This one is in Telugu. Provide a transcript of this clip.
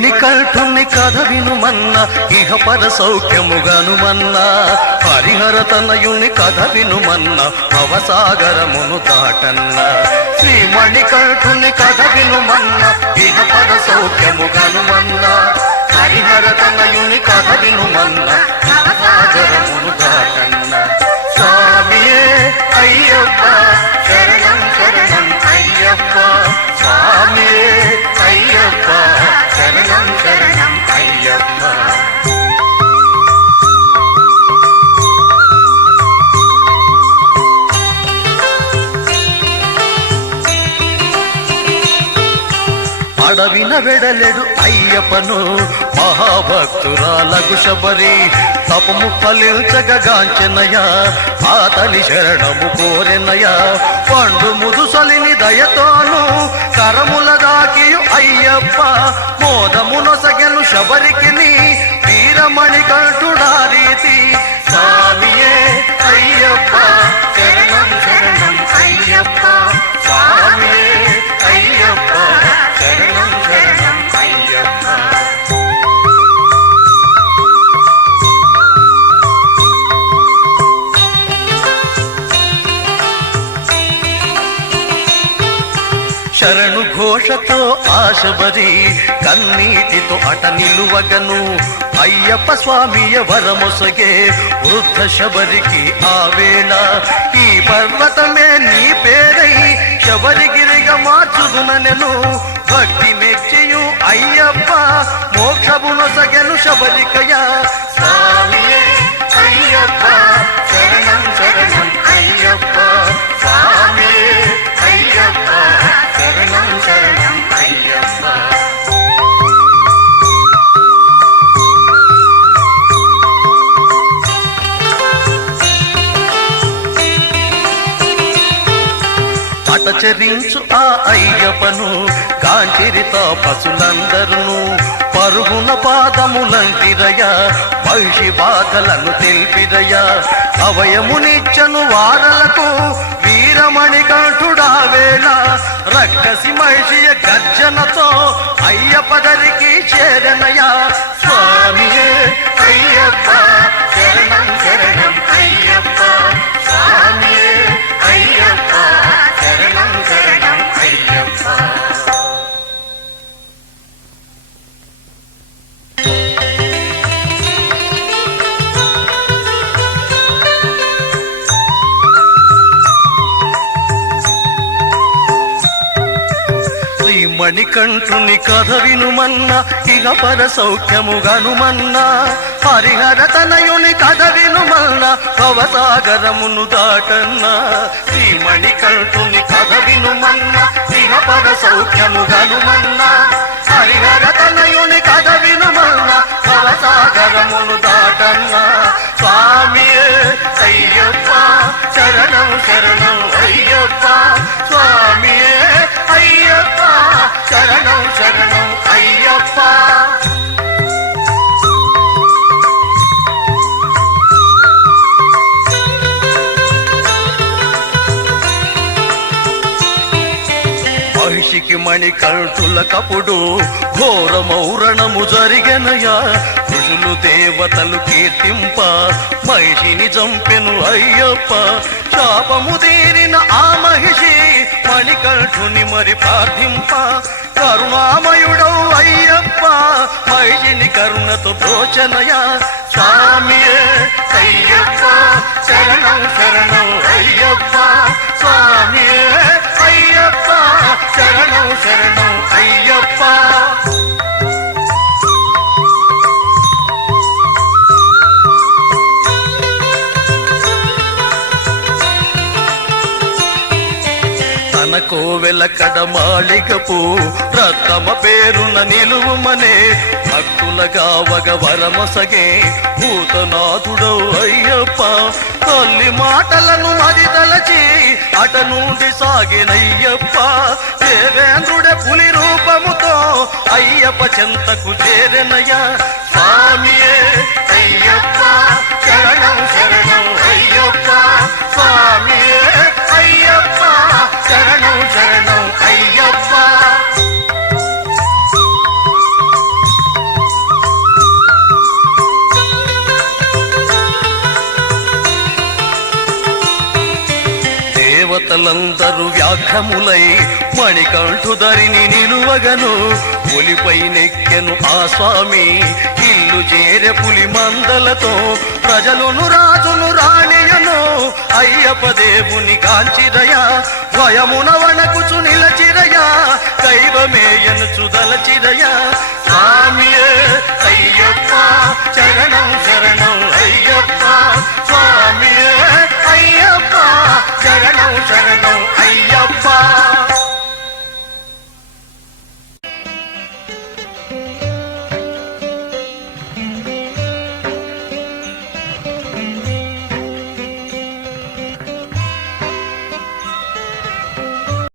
మణికంఠుని కథ వినుమన్న ఇహపర సౌఖ్యముగనుమన్న హరిహర తనయుని కథ వినుమన్న భవసాగరమును దాటన్న శ్రీ మణికంఠుని కథ వినుమన్న ఇహపర సౌఖ్యముగనుమన్న హరిహర తనయుని కథ వినుమన్న భవసాగరమును దాటన్న స్వామియే అయ్యప్ప శరణం శరణం అయ్యప్ప స్వామియే అయ్యప్ప శరణం శరణం అయ్యప్ప అడవిన వెడలెడు అయ్యప్పను మహాభక్తురాలకు శబరి తపము ఫలించగాంచెనయా ఆతని శరణము కోరెనయా పండు ముదుసలిని దయతోను కరముల దాకియు అయ్యప్ప మోదమునొసగెను శబరికిని వీరమణి కంఠుడా రీతి స్వామియే అయ్యప్ప శరణం శరణం అయ్యప్ప స్వామియే అయ్యప్ప శరణం శరణం అయ్యప్ప శరణు ఘోషతో ఆశబరి కన్నీటితో అట నిలువగను అయ్యప్ప స్వామియ వరమొసగే వృద్ధ శబరికి ఆవేళ ఈ పర్వతమే నీ పేరై శబరిగిరిగా మార్చుదునెను భక్తి మెచ్చియు అయ్యప్ప మోక్షమునొసగెను శబరికయా స్వామియే అయ్యప్ప శరణం శరణం అయ్యప్ప స్వామియే అయ్యప్ప శరణం శరణం అయ్యప్ప అటచరించు ఆ అయ్యప్పను కాంచిరితో పశులందరూ పరుగున పాదములంటిరయా మహిషి బాధలను తెలిపిరయా అవయమునిచ్చను వారలకు వీరమణి కంఠుడా వేళ రక్కసి మహిషియ గర్జనతో అయ్యప్ప దరికి చేరనయా స్వామియే అయ్యప్ప శరణం శరణం అయ్యప్ప స్వామియే అయ్యప్ప శరణం శరణం అయ్యప్ప మణికంఠుని కథ వినుమన్న ఇహపర సౌఖ్యముగనుమన్న హరిహర తనయుని కథ వినుమన్న భవసాగరమును దాటన్న శ్రీ మణికంఠుని కథ వినుమన్న ఇహపర సౌఖ్యముగనుమన్న హరిహర తనయుని కథ వినుమన్న భవసాగరమును దాటన్న స్వామియే అయ్యప్ప శరణం శరణం అయ్యప్ప స్వామియే అయ్యప్ప శరణం శరణం అయ్యప్ప మహిషికి మణికంఠుల కపుడు ఘోరమౌరణము జరిగెనయా ఋషులు దేవతలు కీర్తింప మహిషిని చంపెను అయ్యప్ప శాపము తీరిన ఆ మహిషి మణికంఠుని మరి ప్రార్థింప కరుణామయుడవు అయ్యప్ప మహిషిని కరుణతో ప్రోచనయా స్వామియే అయ్యప్ప శరణం శరణం అయ్యప్ప స్వామియే అయ్యప్ప శరణం శరణం అయ్యప్ప కోవెల కడమాళికపు రత్తమ పేరున నిలువుమనే భక్తులగా వగ వరమొసగే భూతనాథుడవు అయ్యప్ప తల్లి మాటలను అది తలచి అట నుండి సాగినయ్యప్ప దేవేంద్రుడే పులి రూపముతో అయ్యప్ప చెంతకు చేరెనయ్యా స్వామియే అయ్యప్ప శరణం శరణం అయ్యప్ప స్వామియే అయ్యప్ప శరణం శరణం అయ్యప్ప ఖడ్గములై మణికంఠుదరిని నిలువగను పులిపై నెక్కెను ఆ స్వామి ఇల్లు చేరె పులి మందలతో ప్రజలును రాజును రాణియను అయ్యప్ప దేవుని కాంచిరయా భయమున వణకుచు నిలచిరయా దైవమేయను చుదలచిరయా స్వామియే అయ్యప్ప చరణం